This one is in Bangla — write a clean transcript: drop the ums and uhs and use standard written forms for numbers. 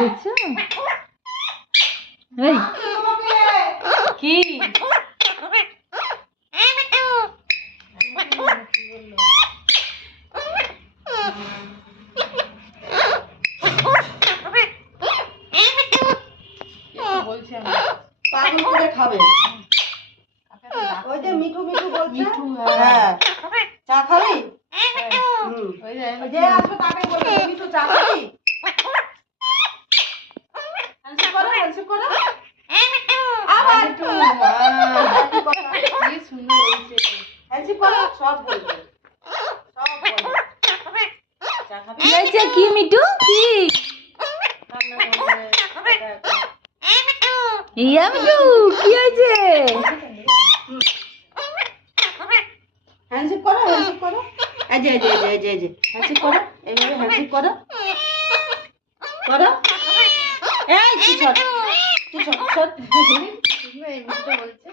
দেখছো কি বলছি আমি পাগল করে খাবে। ওই যে মিঠু মিঠু বলছে। হ্যাঁ চা খাবি? ওই যে আসবে তাকে বলবে মিঠু চা খাবি? হ্যান্ডশেক করো, হ্যান্ডশেক করো। আবার কি সুন্দর বলছে। হ্যান্ডশেক করো, সব বলবে। সব বলবে। চা খাবি? কি হয়েছে কি মিঠু কি ইয়া মিঠু কি হয়েছে হ্যান্ডশেক করো, হ্যান্ডশেক করো। এই যে হ্যান্ডশেক করো, এইভাবে হ্যান্ডশেক করো। করো। এই তুই সর, তুই সর, সর। এই মিঠুটা বলছে